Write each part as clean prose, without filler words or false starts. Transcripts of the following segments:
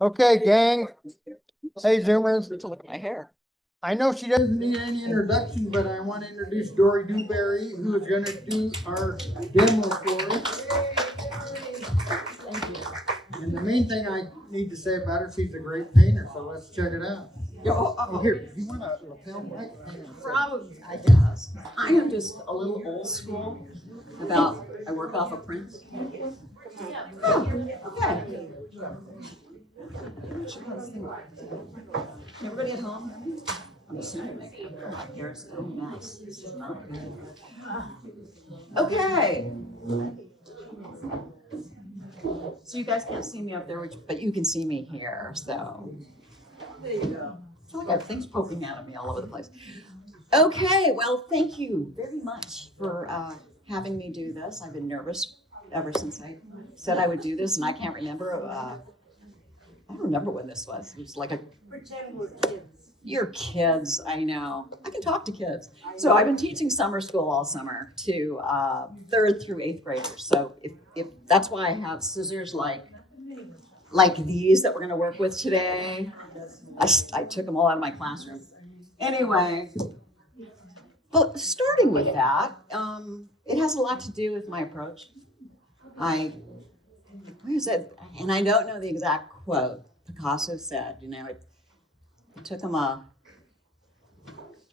Okay, gang. Hey, Zoomers. To look at my hair. I know she doesn't need any introduction, but I want to introduce Dori Dewberry, who is going to do our demo for us. Thank you. And the main thing I need to say about her, she's a great painter, so let's check it out. Oh, here, you want a lapel mic? Probably, I guess. I am just a little old school about, I work off of prints. Oh, okay. Everybody at home? I'm assuming my hair is a mess. This is not good. Okay. So you guys can't see me up there, but you can see me here, so. There you go. I feel like I have things poking out of me all over the place. Okay, well, thank you very much for having me do this. I've been nervous ever since I said I would do this, and I can't remember. I don't remember when this was. It was like a. Pretend we're kids. You're kids, I know. I can talk to kids. So I've been teaching summer school all summer to 3rd through 8th graders. So if that's why I have scissors like these that we're going to work with today. I took them all out of my classroom. Anyway, but starting with that, it has a lot to do with my approach. Where is it? And I don't know the exact quote. Picasso said, it took him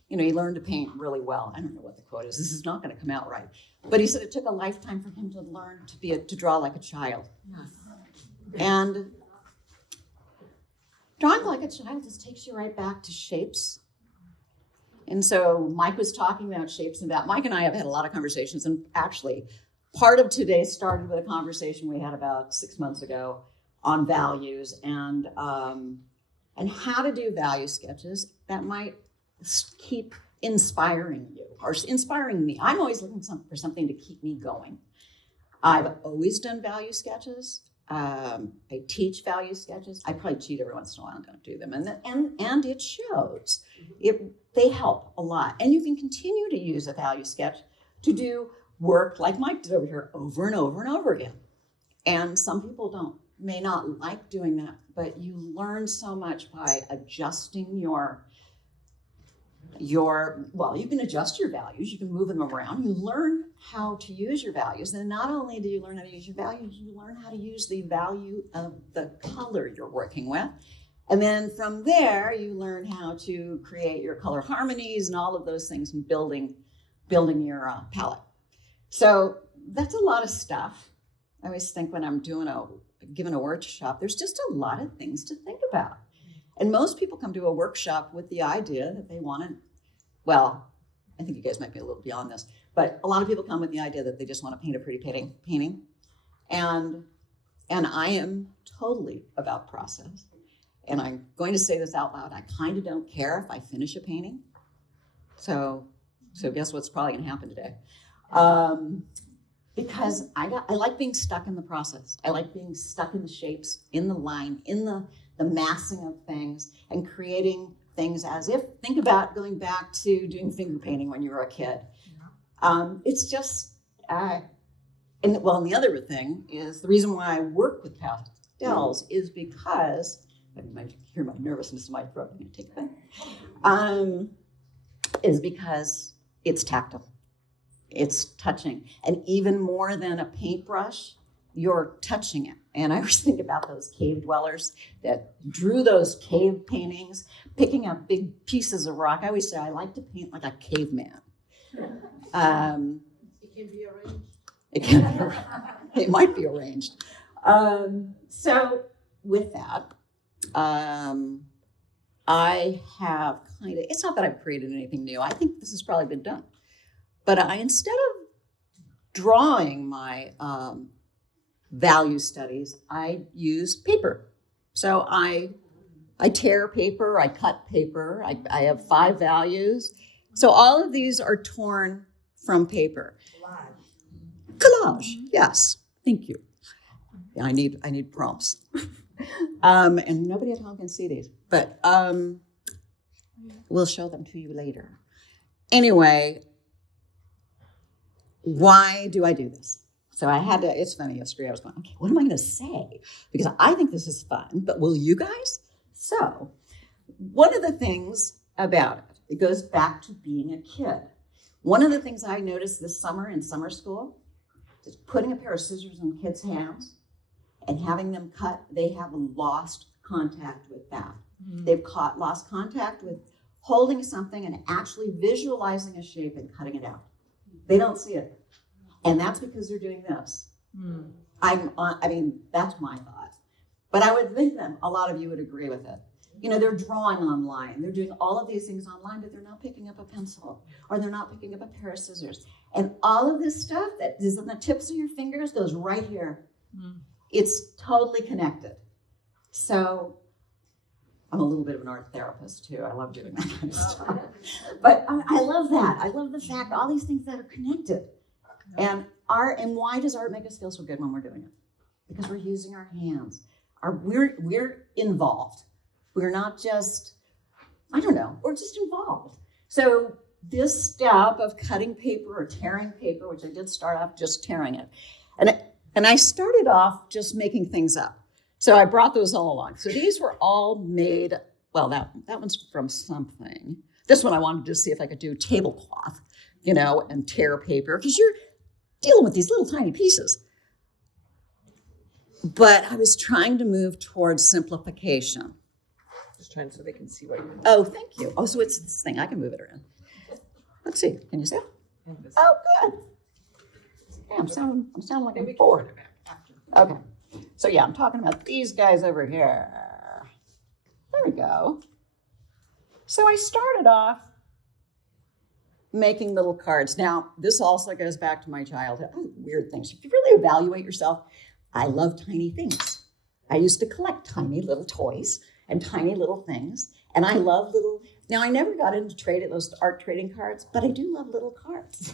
he learned to paint really well. I don't know what the quote is. This is not going to come out right. But he said it took a lifetime for him to learn to draw like a child. And drawing like a child just takes you right back to shapes. And so Mike was talking about shapes and that. Mike and I have had a lot of conversations, and actually part of today started with a conversation we had about 6 months ago on values and how to do value sketches that might keep inspiring you or inspiring me. I'm always looking for something to keep me going. I've always done value sketches. I teach value sketches. I probably cheat every once in a while and don't do them. And it shows. They help a lot. And you can continue to use a value sketch to do work like Mike did over here over and over and over again. And some people may not like doing that, but you learn so much by adjusting you can adjust your values, you can move them around, you learn how to use your values. And not only do you learn how to use your values, you learn how to use the value of the color you're working with. And then from there, you learn how to create your color harmonies and all of those things and building your palette. So that's a lot of stuff. I always think when I'm giving a workshop, there's just a lot of things to think about. And most people come to a workshop with the idea that they want to, I think you guys might be a little beyond this, but a lot of people come with the idea that they just want to paint a pretty painting. And I am totally about process. And I'm going to say this out loud. I kind of don't care if I finish a painting. So guess what's probably going to happen today? Because I like being stuck in the process. I like being stuck in the shapes, in the line, in the massing of things and creating things think about going back to doing finger painting when you were a kid. It's just, and the other thing is the reason why I work with pastels is because, you might hear my nervousness in my throat, I'm gonna take a thing, is because it's tactile. It's touching. And even more than a paintbrush, you're touching it. And I always think about those cave dwellers that drew those cave paintings, picking up big pieces of rock. I always say I like to paint like a caveman. It can be arranged. It might be arranged. So with that, I have it's not that I've created anything new. I think this has probably been done. But instead of drawing my value studies, I use paper. So I tear paper, I cut paper, I have 5 values. So all of these are torn from paper. Collage, yes, thank you. Yeah, I need prompts. And nobody at home can see these, but we'll show them to you later. Anyway, why do I do this? So I had to, it's funny, yesterday I was going, okay, what am I going to say? Because I think this is fun, but will you guys? So one of the things about it, it goes back to being a kid. One of the things I noticed this summer in summer school is putting a pair of scissors in kids' hands and having them cut. They have lost contact with that. They've lost contact with holding something and actually visualizing a shape and cutting it out. They don't see it. And that's because they're doing this. I mean, that's my thought. But I would think that a lot of you would agree with it. You know, they're drawing online. They're doing all of these things online, but they're not picking up a pencil or they're not picking up a pair of scissors. And all of this stuff that is on the tips of your fingers goes right here. It's totally connected. So I'm a little bit of an art therapist too. I love doing that kind of stuff. But I love that. I love the fact all these things that are connected. And why does art make us feel so good when we're doing it? Because we're using our hands. We're involved. We're not just, I don't know, we're just involved. So this step of cutting paper or tearing paper, which I did start off just tearing it. And I started off just making things up. So I brought those all along. So these were all made, well, that one's from something. This one I wanted to see if I could do tablecloth, you know, and tear paper, because you're dealing with these little tiny pieces. But I was trying to move towards simplification. Just trying so they can see what you're doing. Oh, thank you. Oh, so it's this thing. I can move it around. Let's see. Can you see it? Oh, good. Yeah, I'm sounding like I'm bored. Okay. So yeah, I'm talking about these guys over here. There we go. So I started off making little cards. Now, this also goes back to my childhood. Weird things. If you really evaluate yourself, I love tiny things. I used to collect tiny little toys and tiny little things. And I love now I never got into those art trading cards, but I do love little cards.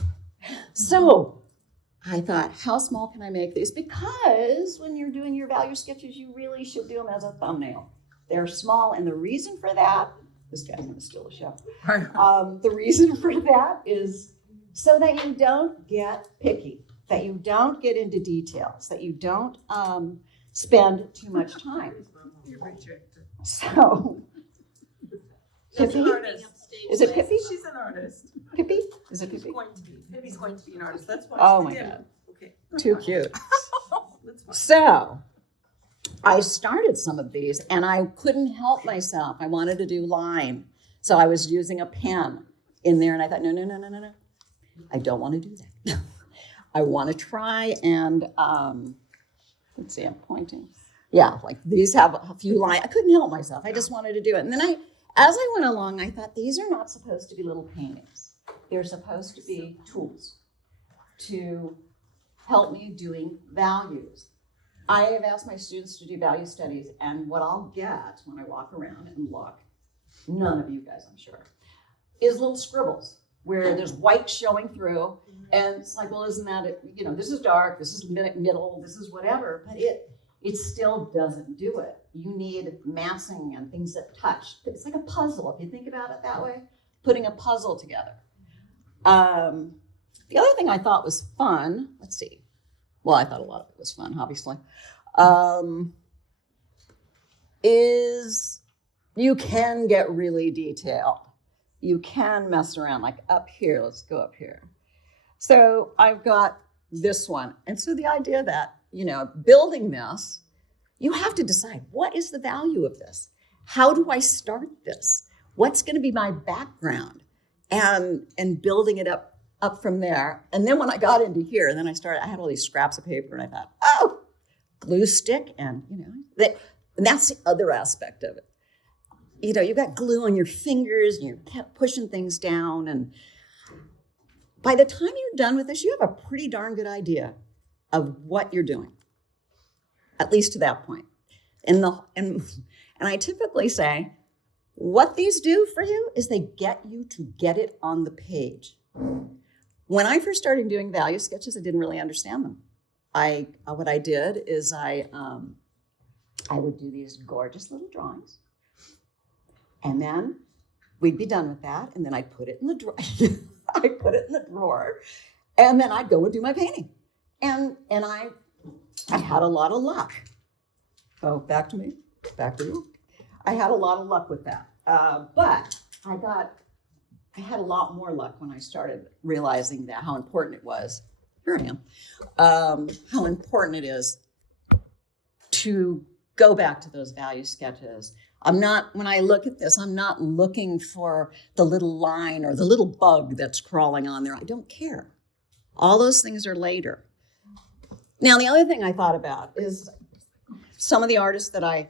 So I thought, how small can I make these? Because when you're doing your value sketches, you really should do them as a thumbnail. They're small, and the reason for that, this guy's gonna steal the show. The reason for that is so that you don't get picky, that you don't get into details, that you don't spend too much time. You're rejected. So, Pippi? Is it Pippi? She's an artist. Pippi? Is it She's Pippi? going to be. Pippi's going to be an artist. That's why. Oh she's my in. God. Okay. Too cute. That's fine. So, I started some of these and I couldn't help myself. I wanted to do line. So I was using a pen in there and I thought, no. I don't want to do that. I want to try and, let's see, I'm pointing. Yeah, like these have a few lines. I couldn't help myself. I just wanted to do it. And then as I went along, I thought these are not supposed to be little paintings. They're supposed to be tools to help me doing values. I have asked my students to do value studies, and what I'll get when I walk around and look, none of you guys, I'm sure, is little scribbles where there's white showing through, and it's like, well, isn't that it? You know, this is dark, this is middle, this is whatever, but it still doesn't do it. You need massing and things that touch. It's like a puzzle, if you think about it that way, putting a puzzle together. The other thing I thought was fun, let's see. Well, I thought a lot of it was fun, obviously, is you can get really detailed. You can mess around, like up here. Let's go up here. So I've got this one. And so the idea that, you know, building this, you have to decide, what is the value of this? How do I start this? What's going to be my background? And building it up from there. And then when I got into here, then I had all these scraps of paper and I thought, oh, glue stick. And, you know, and that's the other aspect of it. You know, you've got glue on your fingers and you're kept pushing things down. And by the time you're done with this, you have a pretty darn good idea of what you're doing, at least to that point. And I typically say, what these do for you is they get you to get it on the page. When I first started doing value sketches, I didn't really understand them. What I did is I would do these gorgeous little drawings, and then we'd be done with that, and then I'd put it in the drawer. I'd put it in the drawer, and then I'd go and do my painting. And I had a lot of luck. Oh, back to me, back to you. I had a lot of luck with that. But I had a lot more luck when I started realizing that how important it was. Here I am. How important it is to go back to those value sketches. When I look at this, I'm not looking for the little line or the little bug that's crawling on there. I don't care. All those things are later. Now, the other thing I thought about is some of the artists that I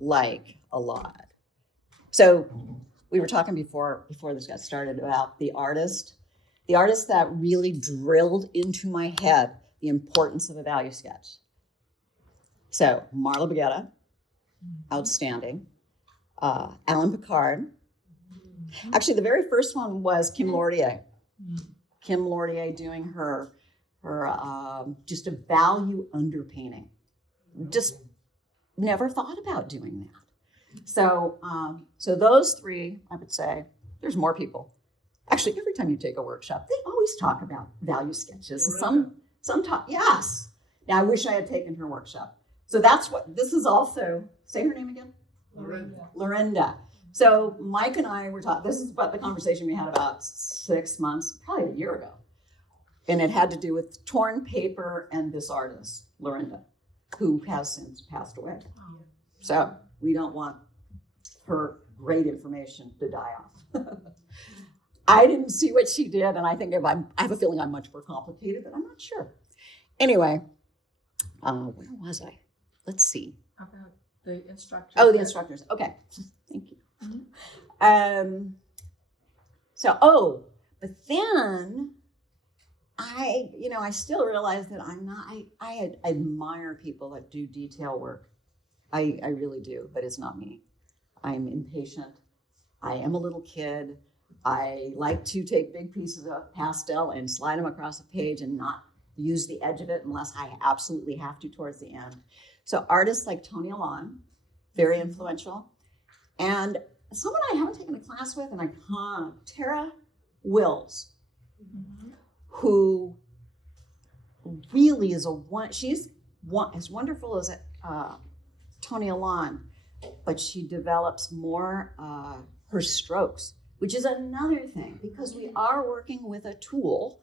like a lot. So we were talking before this got started about the artist that really drilled into my head the importance of a value sketch. So Marla Bagetta, outstanding. Alan Picard. Actually, the very first one was Kim Lortier. Kim Lortier doing her just a value underpainting. Just never thought about doing that. So those three, I would say, there's more people. Actually, every time you take a workshop, they always talk about value sketches. Some talk, yes. Now, I wish I had taken her workshop. So that's what, this is also, say her name again? Lorinda. So Mike and I were talking, this is what the conversation we had about 6 months, probably a year ago. And it had to do with torn paper and this artist, Lorinda, who has since passed away. So we don't want her great information to die off. I didn't see what she did, and I think I have a feeling I'm much more complicated, but I'm not sure. Anyway, where was I? Let's see. About the instructors. Oh, the instructors. Okay, thank you. Mm-hmm. But then I still realize that I admire people that do detail work. I really do, but it's not me. I'm impatient. I am a little kid. I like to take big pieces of pastel and slide them across a page and not use the edge of it unless I absolutely have to towards the end. So artists like Tony Alon, very influential. And someone I haven't taken a class with, Tara Wills, who really is she's as wonderful as Tony Alon, but she develops more her strokes, which is another thing, because we are working with a tool,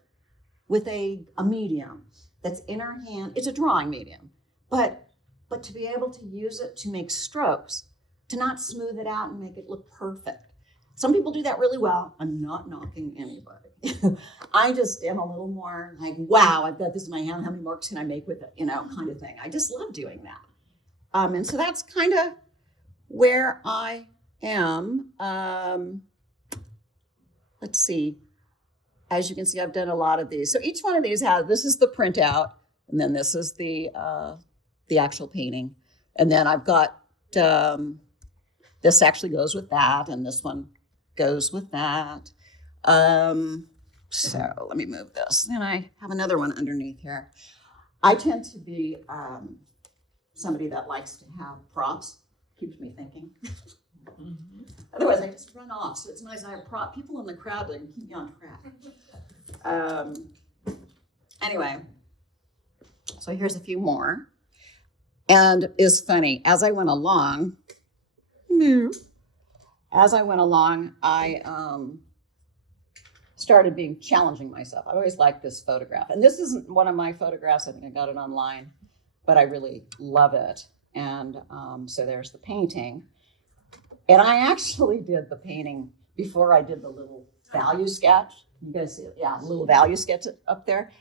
with a medium that's in our hand. It's a drawing medium, but to be able to use it to make strokes, to not smooth it out and make it look perfect. Some people do that really well. I'm not knocking anybody. I just am a little more like, wow, I've got this in my hand. How many marks can I make with it? Kind of thing. I just love doing that. And so that's kind of where I am. Let's see. As you can see, I've done a lot of these. So each one of these this is the printout, and then this is the actual painting. And then I've got, this actually goes with that, and this one goes with that. So let me move this. Then I have another one underneath here. I tend to be somebody that likes to have props. Keeps me thinking. Otherwise, I just run off. So it's nice I have people in the crowd that can keep me on track. Anyway, so here's a few more. And it's funny, as I went along, I started challenging myself. I always liked this photograph. And this isn't one of my photographs. I think I got it online, but I really love it. And so there's the painting. And I actually did the painting before I did the little value sketch. You guys see it? Yeah, the little value sketch up there.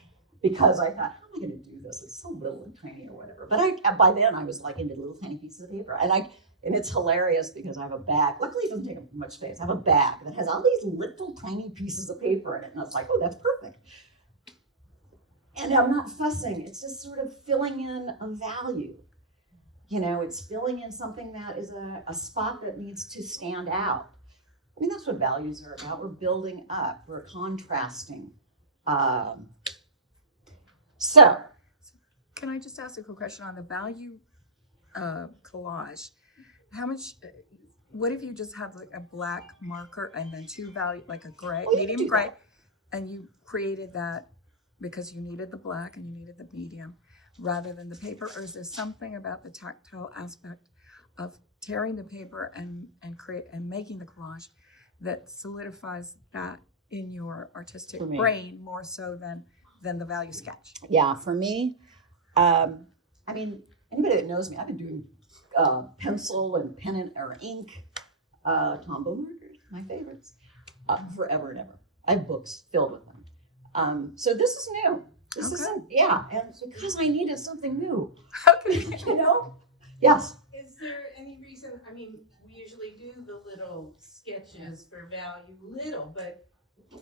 Because I thought, how am I going to do this? It's so little and tiny or whatever. But by then I was like into little tiny pieces of paper. And it's hilarious because I have a bag. Luckily, it doesn't take up much space. I have a bag that has all these little tiny pieces of paper in it. And I was like, oh, that's perfect. And I'm not fussing. It's just sort of filling in a value. It's filling in something that is a spot that needs to stand out. I mean, that's what values are about. We're building up. We're contrasting. So. Can I just ask a quick question on the value collage? How much, what if you just have like a black marker and then two value, like a gray, medium gray, and you created that because you needed the black and you needed the medium rather than the paper? Or is there something about the tactile aspect of tearing the paper and making the collage that solidifies that in your artistic For me. brain more so than the value sketch? Yeah, for me, I mean, anybody that knows me, I've been doing pencil and pen or ink, Tombow markers, my favorites, forever and ever. I have books filled with them. So this is new. This Okay. isn't, yeah, and because I needed something new, Okay. you know? Yes. Is there any reason, I mean, we usually do the little sketches for value, little, but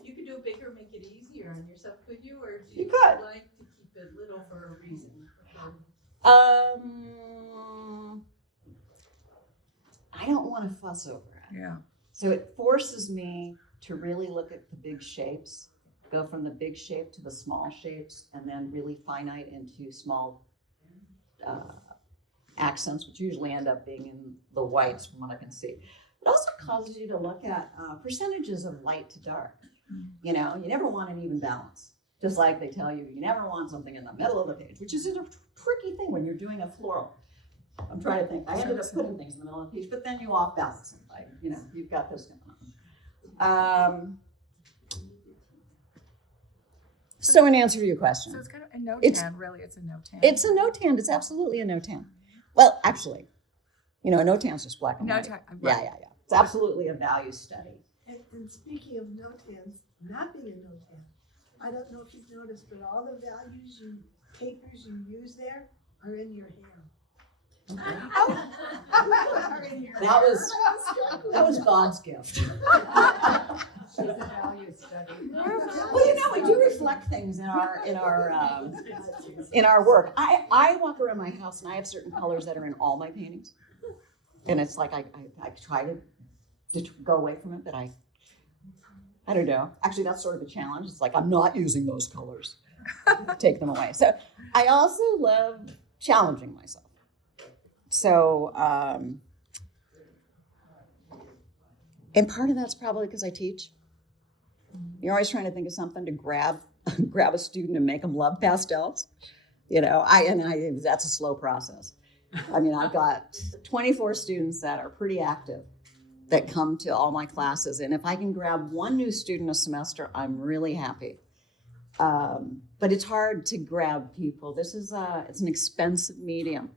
you could do it bigger, make it easier on yourself, could you? Or do You you could. like to keep it little for a reason? I don't want to fuss over it. Yeah. So it forces me to really look at the big shapes, go from the big shape to the small shapes, and then really finite into small accents, which usually end up being in the whites from what I can see. It also causes you to look at percentages of light to dark. You know, you never want an even balance. Just like they tell you, you never want something in the middle of the page, which is a tricky thing when you're doing a floral. I'm trying to think. I ended up putting things in the middle of the page, but then you off balance them. Like, you know, you've got this going on. So in answer to your question, So it's kind of a no It's- tan, really. It's a no tan. it's a no-tan. It's absolutely a no-tan. Well, actually, you know, a no-tan is just black and no white. tan. Yeah. It's absolutely a value study. And speaking of no-tans, not being a no-tan, I don't know if you've noticed, but all the papers you use there are in your hair. Are in your That hair. That was God's gift. She's a value study. Well, you know, we do reflect things in our work. I walk around my house and I have certain colors that are in all my paintings, and it's like I try to go away from it, but I don't know. Actually, that's sort of a challenge. It's like I'm not using those colors. Take them away. So I also love challenging myself. So, and part of that's probably because I teach. You're always trying to think of something to grab a student and make them love pastels. You know, that's a slow process. I mean, I've got 24 students that are pretty active that come to all my classes. And if I can grab one new student a semester, I'm really happy. But it's hard to grab people. This is it's an expensive medium.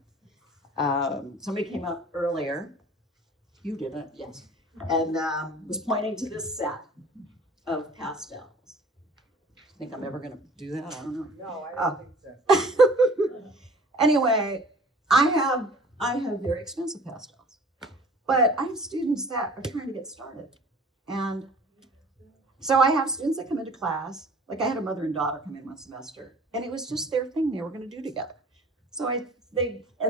Somebody came up earlier. You did it, yes. And was pointing to this set of pastels. Think I'm ever going to do that? I don't know. No, I don't think so. Anyway, I have very expensive pastels, but I have students that are trying to get started. And so I have students that come into class, like I had a mother and daughter come in one semester, and it was just their thing they were going to do together. So and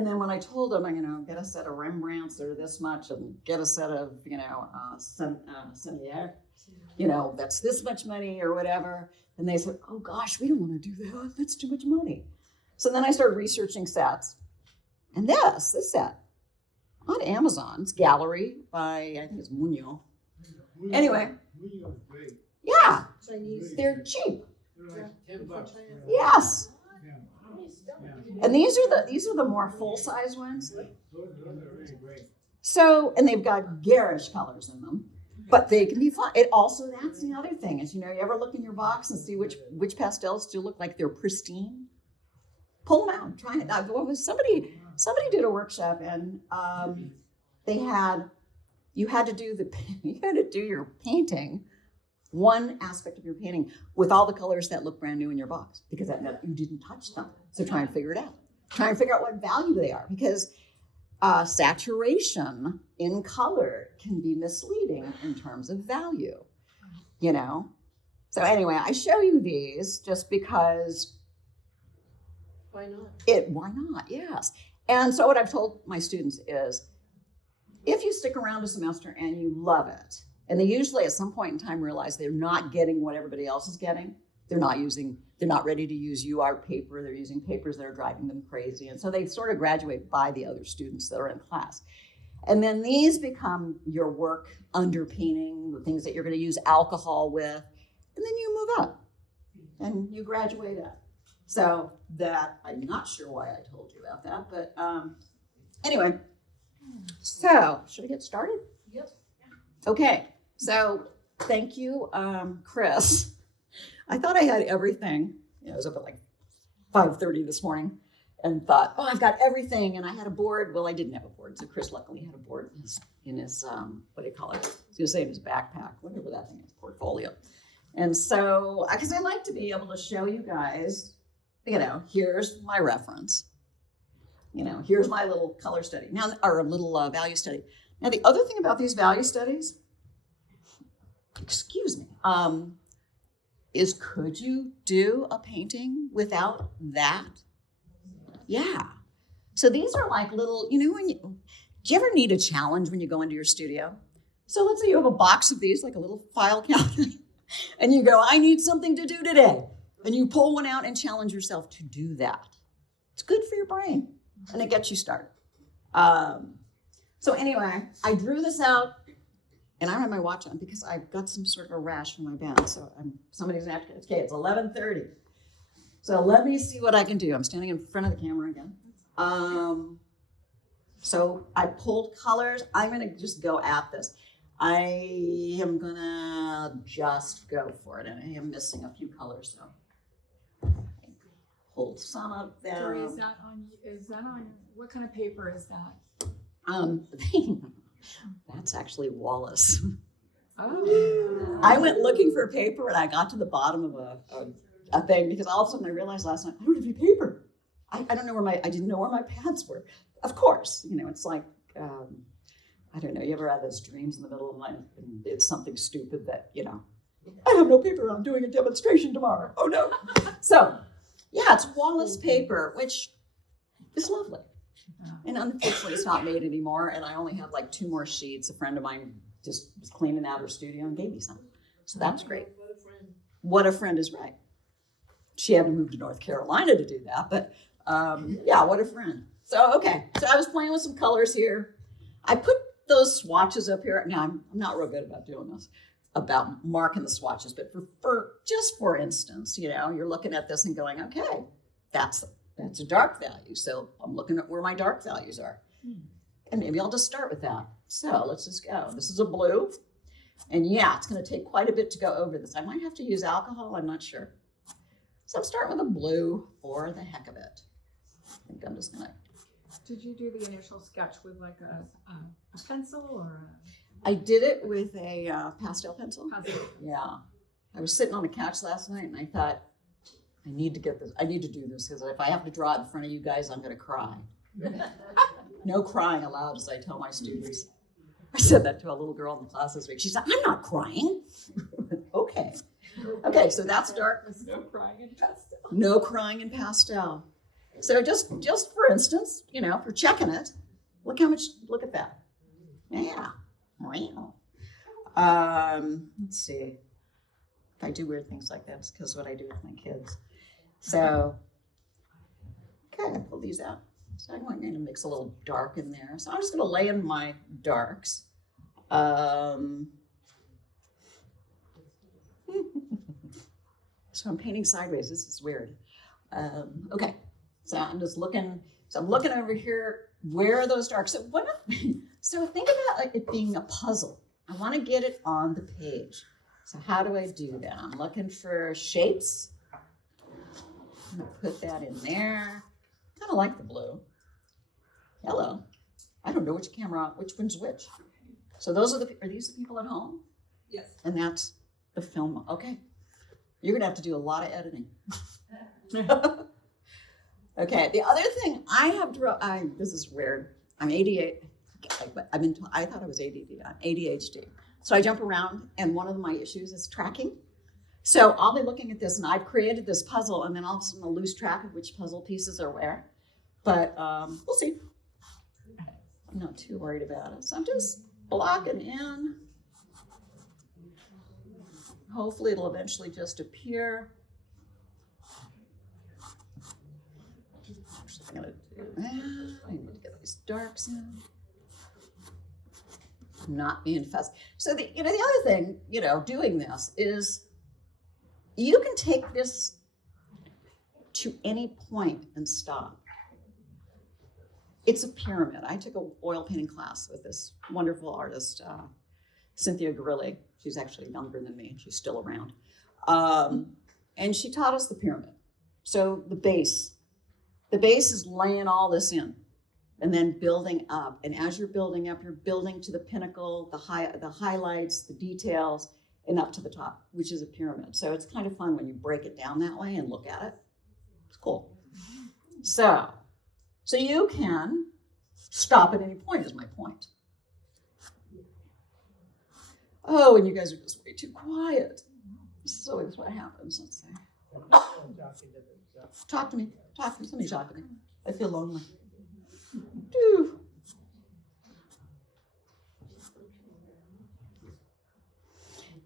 then when I told them, you know, get a set of Rembrandts that are this much and get a set of, you know, Semier, you know, that's this much money or whatever. And they said, oh gosh, we don't want to do that. That's too much money. So then I started researching sets. And this set on Amazon's Gallery by, I think it's Muñoz. Anyway. Yeah, Chinese. they're cheap. They're like $10. Yes. Yeah. And these are the more full-size ones. Those are really great. So, and they've got garish colors in them, but they can be fun. It also, that's the other thing is, you know, you ever look in your box and see which pastels do look like they're pristine? Pull them out, try it. Somebody did a workshop and you had to do your painting, one aspect of your painting with all the colors that look brand new in your box because that meant you didn't touch them. So try and figure it out. Try and figure out what value they are because saturation in color can be misleading in terms of value, you know? So anyway, I show you these just because Why not? why not? Yes. And so what I've told my students is if you stick around a semester and you love it, and they usually at some point in time realize they're not getting what everybody else is getting, they're not ready to use UART paper, they're using papers that are driving them crazy. And so they sort of graduate by the other students that are in class. And then these become your work underpainting, the things that you're going to use alcohol with, and then you move up. and you graduate up. So that, I'm not sure why I told you about that, but anyway. So, should I get started? Yep. Okay, so thank you, Chris. I thought I had everything. I was up at like 5:30 this morning and thought, oh, I've got everything. And I had a board. Well, I didn't have a board. So Chris luckily had a board in his what do you call it? I was going to say in his backpack, whatever that thing is, portfolio. And so, because I like to be able to show you guys, here's my reference. Here's my little color study. Now, or a little value study. Now, the other thing about these value studies, excuse me, is could you do a painting without that? Yeah. So these are like little, do you ever need a challenge when you go into your studio? So let's say you have a box of these, like a little file cabinet, and you go, I need something to do today. And you pull one out and challenge yourself to do that. It's good for your brain, and it gets you started. So anyway, I drew this out, and I don't have my watch on because I've got some sort of a rash in my band. So somebody's gonna have to, okay, it's 11:30. So let me see what I can do. I'm standing in front of the camera again. So I pulled colors. I'm gonna just go at this. I am gonna just go for it, and I am missing a few colors, so. Pulled some of them. Dori, is that on, what kind of paper is that? That's actually Wallace. Oh. I went looking for paper and I got to the bottom of a thing because all of a sudden I realized last night, I don't have any paper. I don't know I didn't know where my pads were. Of course, it's like, I don't know, you ever had those dreams in the middle of the night and it's something stupid that, I have no paper, I'm doing a demonstration tomorrow. Oh no. So, yeah, it's Wallace paper, which is lovely. And unfortunately, it's not made anymore. And I only have like 2 more sheets. A friend of mine just was cleaning out her studio and gave me some. So that's great. What a friend. What a friend is right. She had to move to North Carolina to do that. But yeah, what a friend. So, okay. So I was playing with some colors here. I put those swatches up here. Now, I'm not real good about doing this, about marking the swatches. But for instance, you're looking at this and going, okay, that's a dark value. So I'm looking at where my dark values are. And maybe I'll just start with that. So let's just go. This is a blue. And yeah, it's going to take quite a bit to go over this. I might have to use alcohol. I'm not sure. So I'm starting with a blue for the heck of it. I think I'm just going to. Did you do the initial sketch with like a pencil or I did it with a pastel pencil. Pastel. Yeah. I was sitting on the couch last night and I thought, I need to get this. I need to do this because if I have to draw it in front of you guys, I'm going to cry. No crying allowed, as I tell my students. I said that to a little girl in the class this week. She said, I'm not crying. Okay. Okay, so that's dark. There's no crying in pastel. No crying in pastel. So just for instance, for checking it, look at that. Yeah. Wow. Let's see. If I do weird things like that, it's because what I do with my kids. So, okay, pull these out. So I'm going to mix a little dark in there. So I'm just going to lay in my darks. So I'm painting sideways. This is weird. Okay, so I'm just looking. So I'm looking over here. Where are those darks? So think about it being a puzzle. I want to get it on the page. So how do I do that? I'm looking for shapes. I'm gonna put that in there. Kind of like the blue. Hello. I don't know which one's which. So are these the people at home? Yes. And that's the film. Okay. You're gonna have to do a lot of editing. Okay. The other thing I have this is weird. I'm 88. I thought I was ADD. I'm ADHD. So I jump around, and one of my issues is tracking. So I'll be looking at this, and I've created this puzzle, and then all of a sudden I'll lose track of which puzzle pieces are where. But we'll see. I'm not too worried about it. So I'm just blocking in. Hopefully it'll eventually just appear. I'm going to do that. I need to get these darks in. Not being fussy. So the other thing, doing this is you can take this to any point and stop. It's a pyramid. I took an oil painting class with this wonderful artist, Cynthia Grilli. She's actually younger than me, and she's still around. And she taught us the pyramid. So the base is laying all this in and then building up. And as you're building up, you're building to the pinnacle, the highlights, the details, and up to the top, which is a pyramid. So it's kind of fun when you break it down that way and look at it. It's cool. So you can stop at any point is my point. Oh, and you guys are just way too quiet. This is always what happens. Let's see. Talk to me. Somebody talk to me. I feel lonely. Doo.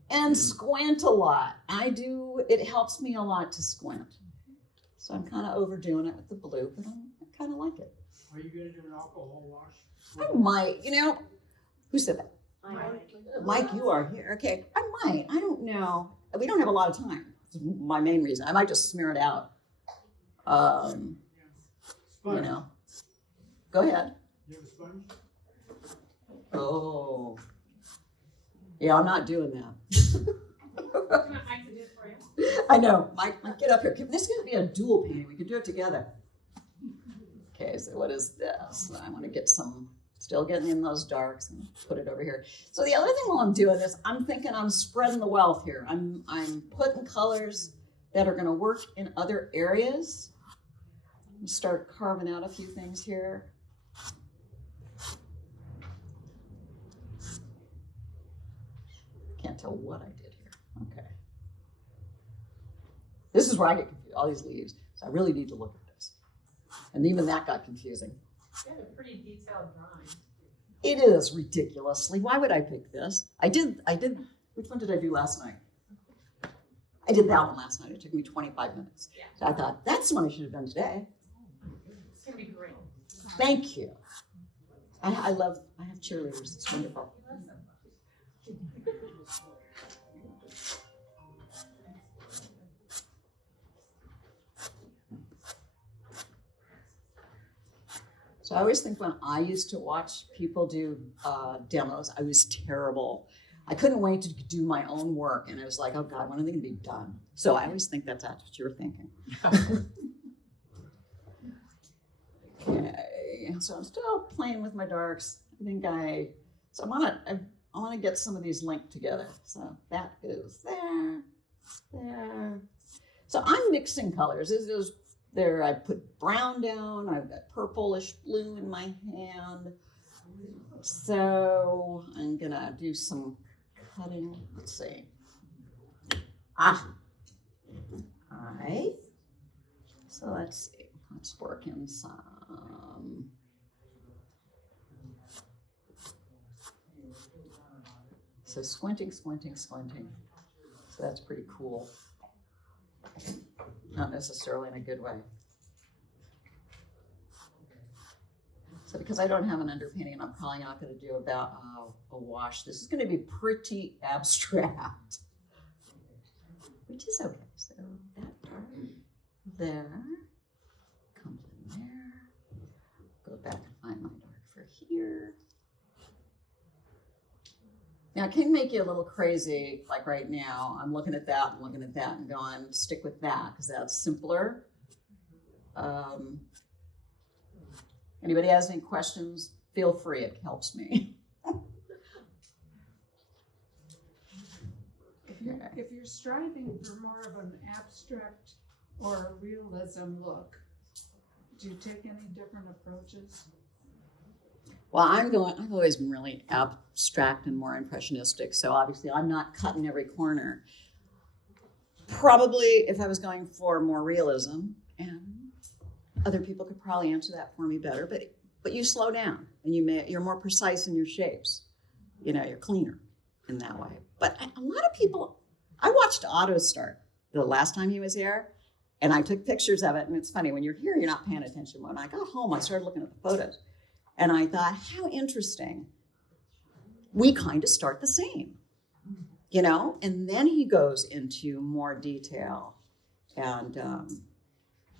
And squint a lot. It helps me a lot to squint. So I'm kind of overdoing it with the blue, but I kind of like it. Are you gonna do an alcohol wash? I might, who said that? Mike, you are here. Okay, I might. I don't know. We don't have a lot of time. That's my main reason. I might just smear it out. Sponge. Go ahead. You have a sponge? Oh. Yeah, I'm not doing that. I can do it for you. I know. Mike, get up here. This is going to be a dual painting. We could do it together. Okay, so what is this? I want to get still getting in those darks and put it over here. So the other thing while I'm doing this, I'm thinking I'm spreading the wealth here. I'm putting colors that are going to work in other areas. Start carving out a few things here. Can't tell what I did here. Okay. This is where I get confused, all these leaves. So I really need to look at this. And even that got confusing. You have a pretty detailed drawing. It is ridiculously. Why would I pick this? I did, which one did I do last night? I did that one last night. It took me 25 minutes. Yeah. So I thought, that's the one I should have done today. It's gonna be great. Thank you. I have cheerleaders. It's wonderful. So I always think when I used to watch people do demos, I was terrible. I couldn't wait to do my own work. And I was like, oh God, when are they gonna be done? So I always think that's what you're thinking. Okay, so I'm still playing with my darks. I want to get some of these linked together. So that goes there, there. So I'm mixing colors. There, I put brown down. I've got purplish blue in my hand. So I'm gonna do some cutting. Let's see. So let's see. Let's work in some. So squinting. So that's pretty cool. Not necessarily in a good way. So because I don't have an underpainting, I'm probably not going to do about a wash. This is going to be pretty abstract, which is okay. So that dark there comes in there. Go back and find my dark for here. Now, it can make you a little crazy, like right now. I'm looking at that and going, stick with that, because that's simpler. Anybody has any questions? Feel free, it helps me. If you're striving for more of an abstract or a realism look, do you take any different approaches? Well, I've always been really abstract and more impressionistic, so obviously I'm not cutting every corner. Probably if I was going for more realism, and other people could probably answer that for me better, but you slow down and you're more precise in your shapes. You're cleaner in that way. But a lot of people, I watched Otto start the last time he was here, and I took pictures of it, and it's funny, when you're here, you're not paying attention. When I got home, I started looking at the photos. And I thought, how interesting. We kind of start the same. you know, and then he goes into more detail and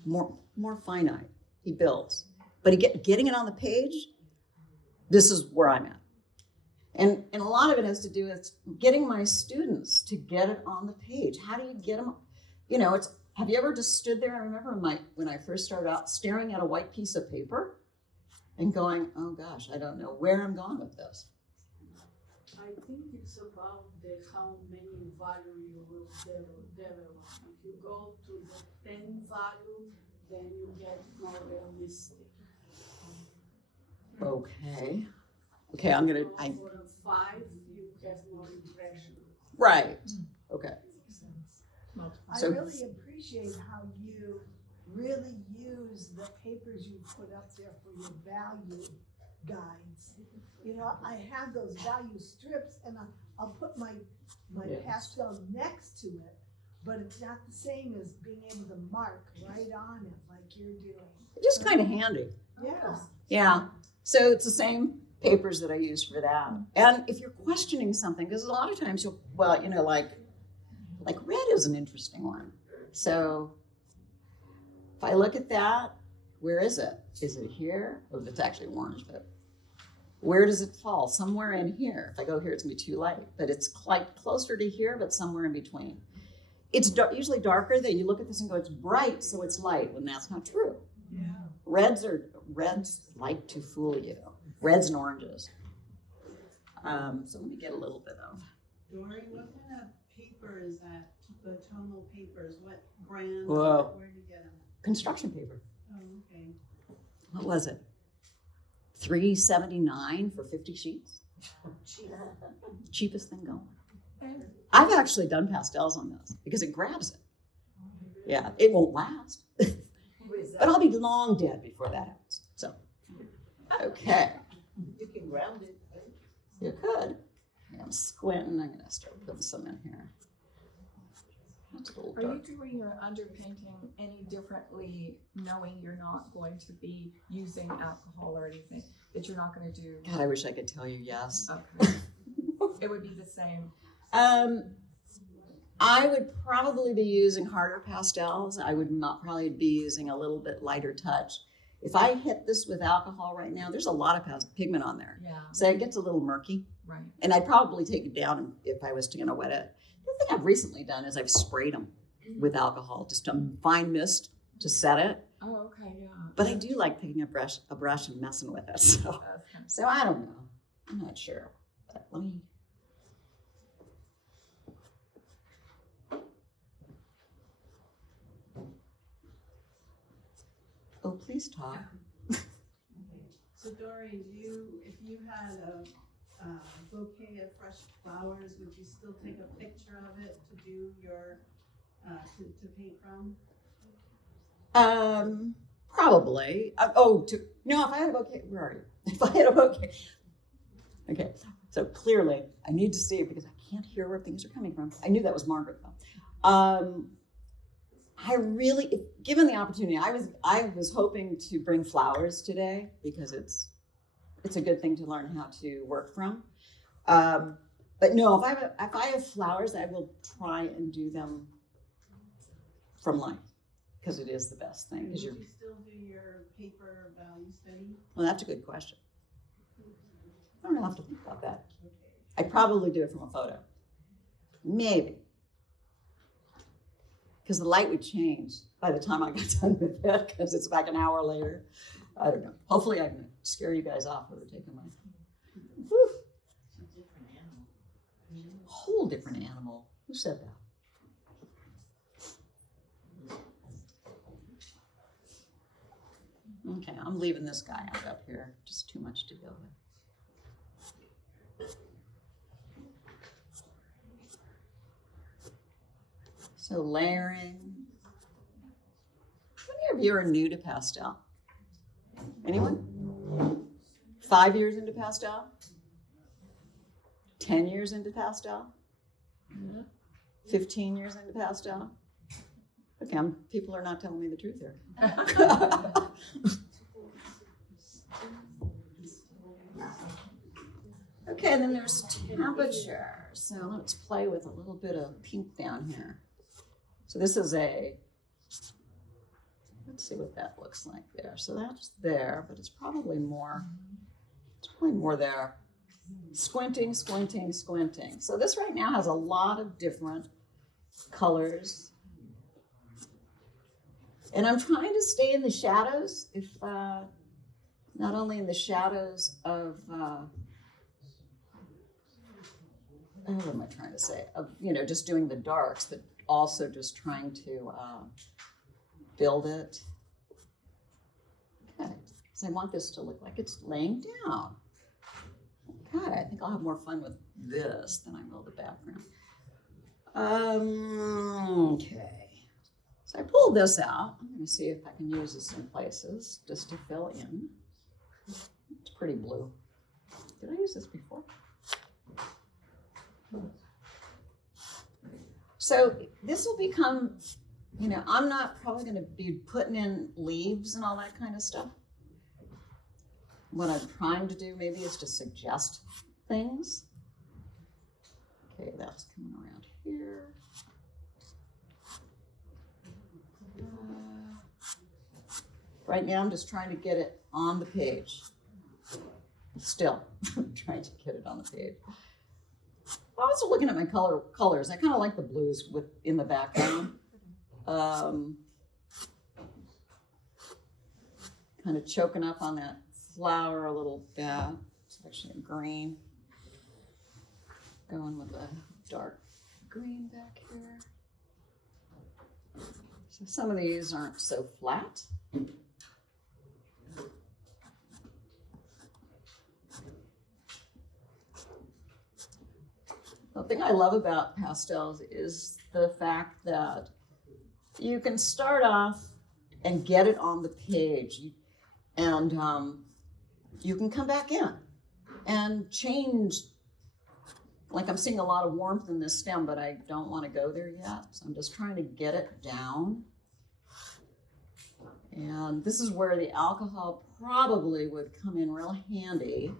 more finite. He builds, but getting it on the page, this is where I'm at. And a lot of it has to do with getting my students to get it on the page. How do you get them? You know, have you ever just stood there? I remember when I first started out staring at a white piece of paper and going, oh gosh, I don't know where I'm going with this. I think it's about how many value you will develop. If you go to the 10 value, then you get more realistic. Okay, I'm gonna. For the 5, you get more impression. Right. Okay. I So- really appreciate how you really use the papers you put up there for your value guides. You know, I have those value strips and I'll put my Yes. pastel next to it, but it's not the same as being able to mark right on it like you're doing. Just kind of handy. Yeah. Yeah. So it's the same papers that I use for that. And if you're questioning something, because a lot of times like red is an interesting one. So if I look at that, where is it? Is it here? Oh, it's actually orange, but where does it fall? Somewhere in here. If I go here, it's gonna be too light, but it's like closer to here, but somewhere in between. It's usually darker that you look at this and go, it's bright, so it's light, when that's not true. Yeah. Reds like to fool you. Reds and oranges. So let me get a little bit of. Dori, what kind of paper is that? The tonal papers, what brand? Whoa. Where do you get them? Construction paper. Oh, okay. What was it? $3.79 for 50 sheets? Cheapest thing going. I've actually done pastels on this because it grabs it. Yeah, it won't last. But I'll be long dead before that happens. So, okay. You can round it. You could. I'm squinting. I'm going to start putting some in here. That's a little Are you dark. doing your underpainting any differently, knowing you're not going to be using alcohol or anything, that you're not going to do? God, I wish I could tell you yes. Okay. It would be the same. I would probably be using harder pastels. I would not probably be using a little bit lighter touch. If I hit this with alcohol right now, there's a lot of pigment on there. Yeah. So it gets a little murky. Right. And I'd probably take it down if I was going to wet it. The thing I've recently done is I've sprayed them with alcohol, just a fine mist to set it. Oh, okay, yeah. But I do like picking a brush and messing with it. So I don't know. I'm not sure. But let me. Oh, please talk. So Dori, if you had a bouquet of fresh flowers, would you still take a picture of it to do your, to paint from? Probably. No, if I had a bouquet, where are you? If I had a bouquet. Okay, so clearly I need to see it because I can't hear where things are coming from. I knew that was Margaret though. I really, given the opportunity, I was hoping to bring flowers today because it's a good thing to learn how to work from. But no, if I have flowers, I will try and do them from life because it is the best thing. Would you still do your paper value study? Well, that's a good question. I don't have to think about that. I'd probably do it from a photo. Maybe. Because the light would change by the time I got done with it, because it's like an hour later. I don't know. Hopefully I can scare you guys off with taking my. Whew. Whole different animal. Who said that? Okay, I'm leaving this guy out up here. Just too much to deal with. So layering. How many of you are new to pastel? Anyone? 5 years into pastel? 10 years into pastel? 15 years into pastel? Okay, people are not telling me the truth here. Okay, and then there's temperature. So let's play with a little bit of pink down here. So this is let's see what that looks like there. So that's there, but it's probably more there. Squinting, squinting, squinting. So this right now has a lot of different colors. And I'm trying to stay in the shadows, not only in the shadows of, what am I trying to say? Of, just doing the darks, but also just trying to build it. Okay, because I want this to look like it's laying down. Okay, I think I'll have more fun with this than I will the background. Okay, so I pulled this out. I'm going to see if I can use this in places just to fill in. It's pretty blue. Did I use this before? So this will become, I'm not probably going to be putting in leaves and all that kind of stuff. What I'm trying to do maybe is to suggest things. Okay, that's coming around here. Right now I'm just trying to get it on the page. Still trying to get it on the page. I'm also looking at my colors. I kind of like the blues in the background. Kind of choking up on that flower a little bit. It's actually a green. Going with a dark green back here. So some of these aren't so flat. The thing I love about pastels is the fact that you can start off and get it on the page, and you can come back in and change. Like I'm seeing a lot of warmth in this stem, but I don't want to go there yet. So I'm just trying to get it down. And this is where the alcohol probably would come in real handy.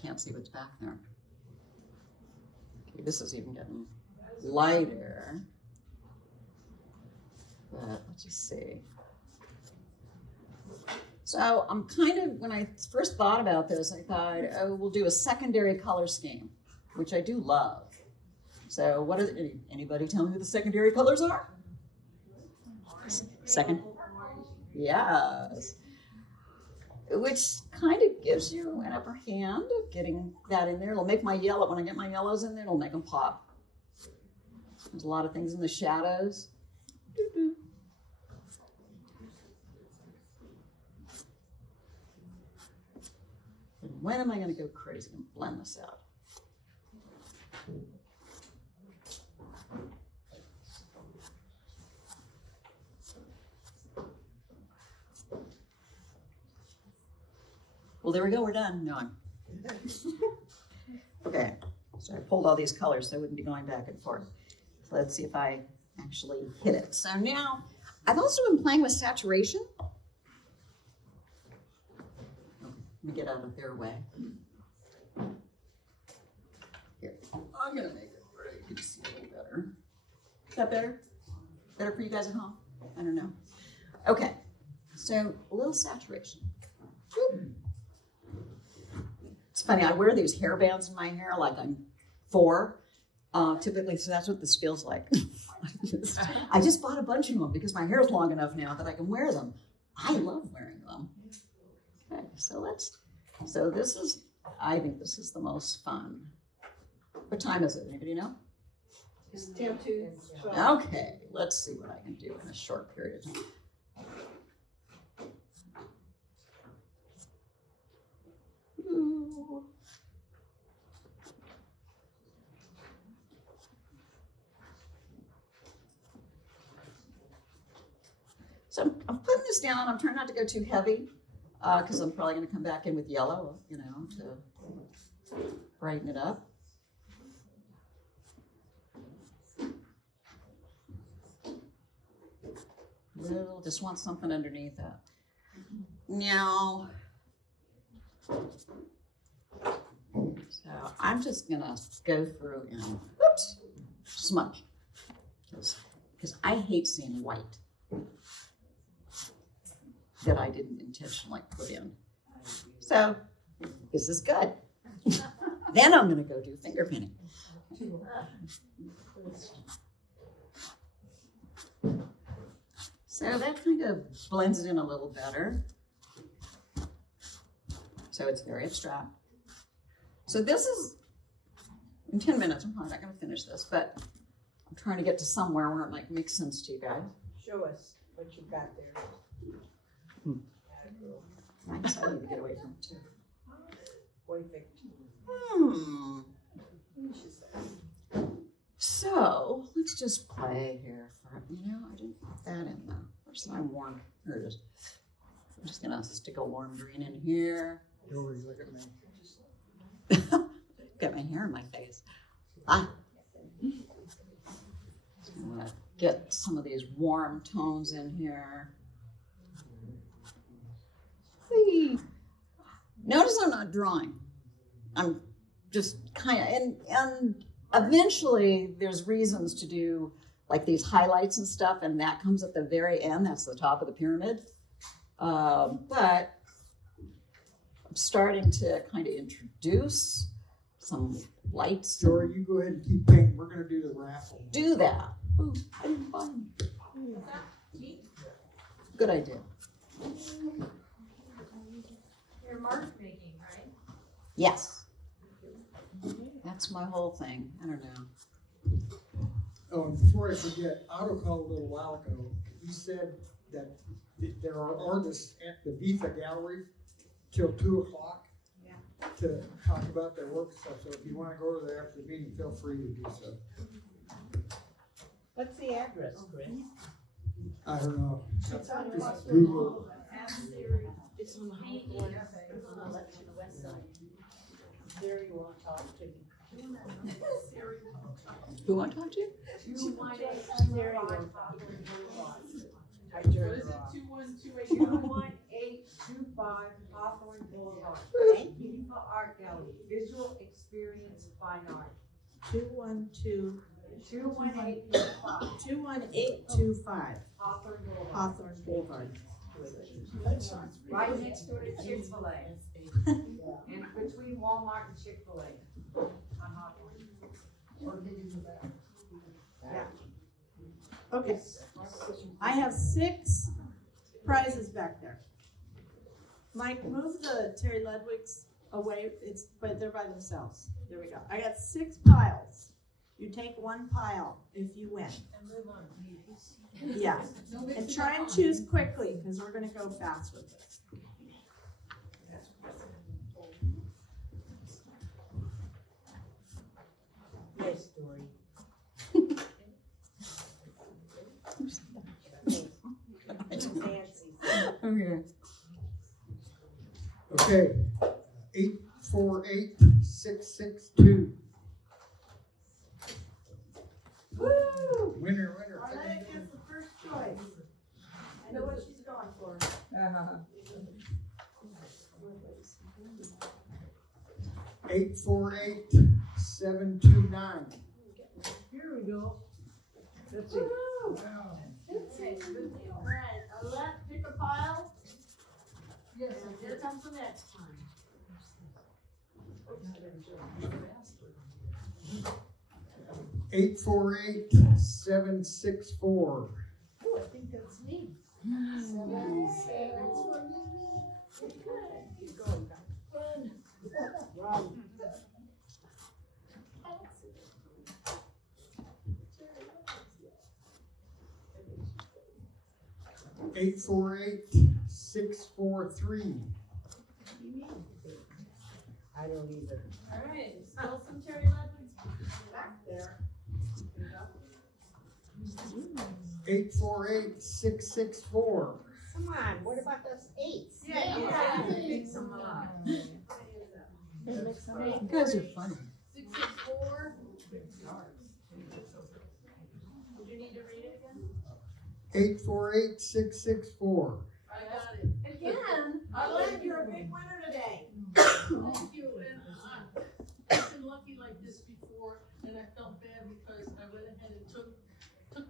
Can't see what's back there. Okay, this is even getting lighter. But let's just see. So I'm kind of, when I first thought about this, I thought, oh, we'll do a secondary color scheme, which I do love. So what are anybody tell me who the secondary colors are? Second? Yes. Which kind of gives you an upper hand of getting that in there. It'll make my yellow, when I get my yellows in there, it'll make them pop. There's a lot of things in the shadows. And when am I going to go crazy and blend this out? Well, there we go, we're done. No, okay, so I pulled all these colors so I wouldn't be going back and forth. So let's see if I actually hit it. So now, I've also been playing with saturation. Okay, let me get out of their way. Here, I'm gonna make it where you can see a little better. Is that better? Better for you guys at home? I don't know. Okay, so a little saturation. Whoop. It's funny, I wear these hair bands in my hair like I'm 4, typically, so that's what this feels like. I just bought a bunch of them because my hair's long enough now that I can wear them. I love wearing them. Okay, so this is, I think this is the most fun. What time is it? Anybody know? It's 10 to 12. Okay, let's see what I can do in a short period of time. Ooh. So I'm putting this down. I'm trying not to go too heavy because I'm probably going to come back in with yellow, to brighten it up. little, just want something underneath that. Now, so I'm just gonna go through and smudge. Because I hate seeing white that I didn't intentionally put in. So this is good. Then I'm gonna go do finger painting. So that kind of blends it in a little better. So it's very abstract. So this is, in 10 minutes, I'm probably not gonna finish this, but I'm trying to get to somewhere where it like makes sense to you guys. Show us what you got there. I guess I need to get away from it too. Perfect. So let's just play here for, I didn't put that in though. Where's my warm? Here it is. I'm just gonna stick a warm green in here. Dori, look at me. Got my hair in my face. I'm gonna get some of these warm tones in here. Whee. Notice I'm not drawing. I'm just kind of, and eventually there's reasons to do like these highlights and stuff, and that comes at the very end. That's the top of the pyramid. But I'm starting to kind of introduce some lights. Dori, you go ahead and keep painting. We're gonna do the raffle. Do that. Ooh, I didn't find it. Good idea. You're mark making, right? Yes. That's my whole thing. I don't know. Oh, and before I forget, Otto called a little while ago. He said that there are artists at the Vifa Gallery till 2:00 to talk about their work and stuff. So if you want to go over there after the meeting, feel free to do so. What's the address, Chris? I don't know. It's on Just Google. It's on the Hawthorne, on the west side. There you want to talk to me. Who want to talk to you? There you want to talk to me. I What turned is it, around. 21825 Hawthorne Boulevard. Thank you. Viva Art Gallery, Visual Experience Fine Art. 21825 Hawthorne Boulevard. Hawthorne Boulevard. Right next to it, Chick-fil-A. And between Walmart and Chick-fil-A on Hawthorne. Okay, I have 6 prizes back there. Mike, move the Terry Ludwig's away, but they're by themselves. There we go. I got 6 piles. You take one pile if you win. Yeah, and try and choose quickly, because we're gonna go fast with this. Yes, Dori. Fancy. Okay. Okay, 848662. Woo! Winner. Arlette gets the first choice. I know what she's going for. 848729. Here we go. Let's see. Woo! Alright, Arlette, pick a pile. Yes, and here comes the next one. 848764. Oh, I think that's me. 7, 6. Keep going, guys. Run. 848643. I don't either. All right, still some Terry Ludwig's back there. 848664. Come on, what about those 8s? Yeah. Mix them up. You guys are funny. 664. Did you need to read it again? 848664. I got it. Again, I'm glad you're a big winner today. Thank you, and I've been lucky like this before, and I felt bad because I went ahead and took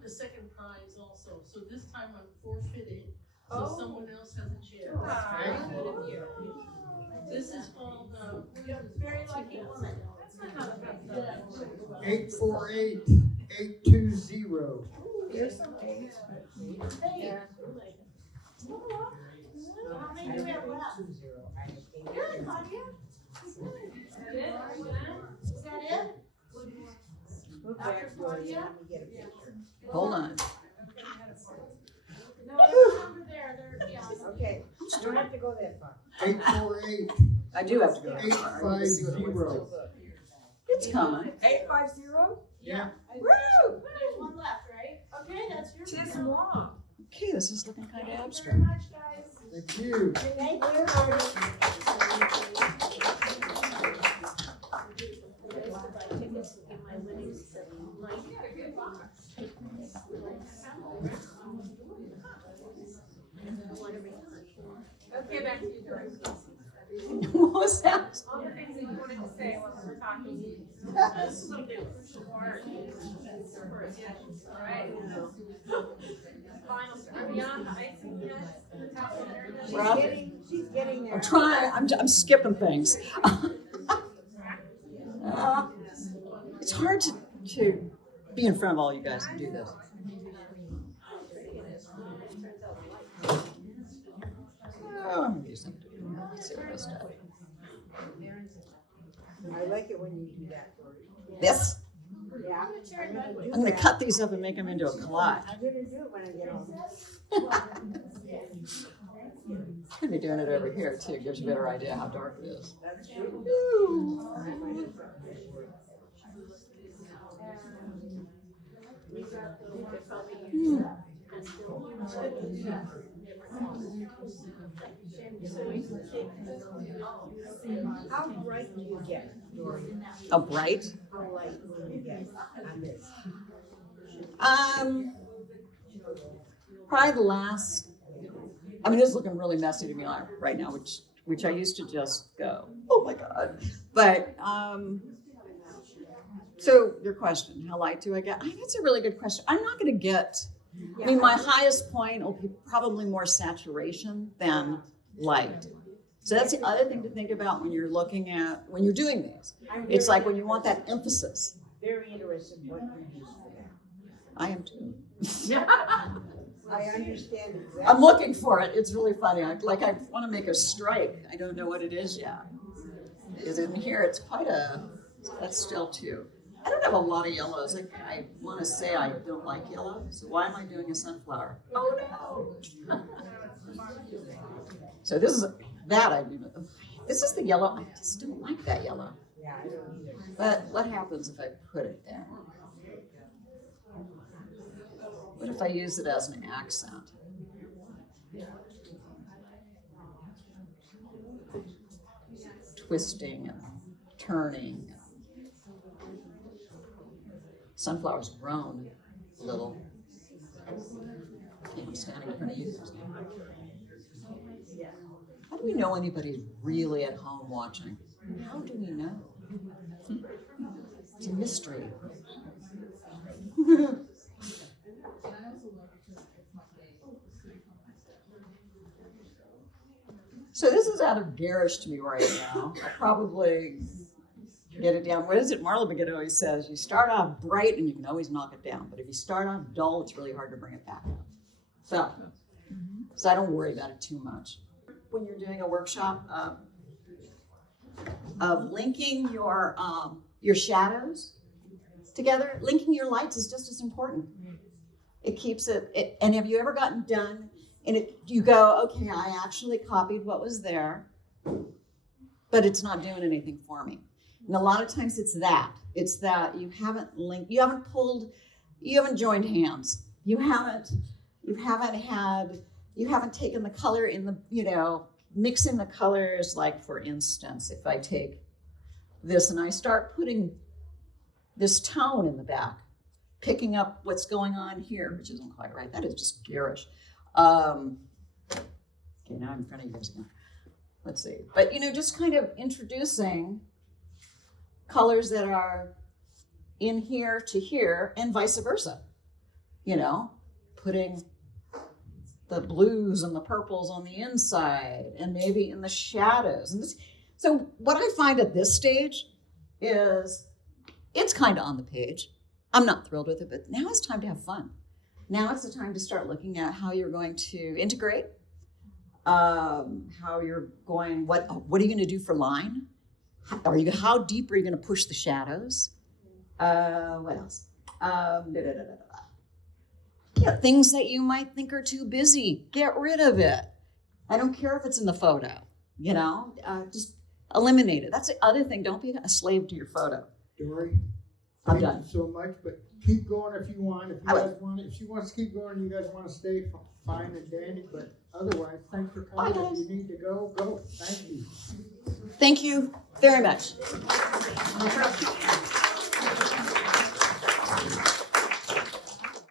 the second prize also. So this time I'm forfeited, so someone else has a chance. Very good of you. This is called, You're a very lucky woman. 848820. Here's some eggs. Hey. How many do we have left? Good, Claudia. Is that it? Dr. Claudia? Hold on. No, there's a number there. Okay, you don't have to go that far. 848 I do have to go. 850. It's coming. 850? Yeah. Woo! There's one left, right? Okay, that's your. Tis moi. Okay, this is looking kind of Thank you abstract. very much, guys. Thank you. Thank you. Okay, back to you, Doris. What was that? All the things that you wanted to say while we were talking. Alright. Final, are we on the icing yet? The top one there? She's getting there. I'm trying. I'm skipping things. It's hard to be in front of all you guys and do this. Oh, I'm gonna do something. Let's see what this does. I like it when you do that. This? Yeah. I'm gonna cut these up and make them into a collage. I'm gonna do it when I get home. Could be doing it over here too. Gives you a better idea how dark it is. That's true. How bright do you get, Dory? A bright? How light will you get on this? Probably the last. I mean, this is looking really messy to me right now, which I used to just go, oh my god. But so your question, how light do I get? I think it's a really good question. I'm not going to get. I mean, my highest point will be probably more saturation than light. So that's the other thing to think about when you're looking at when you're doing these. It's like when you want that emphasis. Very interested what you use for that. I am too. I understand exactly. I'm looking for it. It's really funny. I want to make a strike. I don't know what it is yet. Is in here? It's quite a. That's still two. I don't have a lot of yellows. I want to say I don't like yellow. So why am I doing a sunflower? Oh no! So this is that I do. This is the yellow. I just don't like that yellow. Yeah, I don't either. But what happens if I put it there? What if I use it as an accent? Twisting and turning. Sunflower's grown a little. Okay, I'm standing in front of you. How do we know anybody's really at home watching? How do we know? It's a mystery. So this is out of garish to me right now. I'll probably get it down. What is it? Marla Baguette always says, you start off bright and you can always knock it down. But if you start off dull, it's really hard to bring it back up. So I don't worry about it too much. When you're doing a workshop of linking your shadows together, linking your lights is just as important. It keeps it, and have you ever gotten done and you go, okay, I actually copied what was there, but it's not doing anything for me. And a lot of times it's that you haven't linked, you haven't joined hands. You haven't taken the color in the, mixing the colors. Like for instance, if I take this and I start putting this tone in the back, picking up what's going on here, which isn't quite right. That is just garish. Okay, now I'm in front of you guys again. Let's see. But, just kind of introducing colors that are in here to here and vice versa. Putting the blues and the purples on the inside and maybe in the shadows. And so what I find at this stage is it's kind of on the page. I'm not thrilled with it, but now it's time to have fun. Now it's the time to start looking at how you're going to integrate, how you're going, what are you going to do for line? How deep are you going to push the shadows? What else? Things that you might think are too busy, get rid of it. I don't care if it's in the photo, just eliminate it. That's the other thing. Don't be a slave to your photo. Dori, I'm thank done. you so much, but keep going if you want. If she wants to keep going, you guys want to stay, fine and dandy, but otherwise, thanks for coming. Bye, guys. If you need to go, go. Thank you. Thank you very much.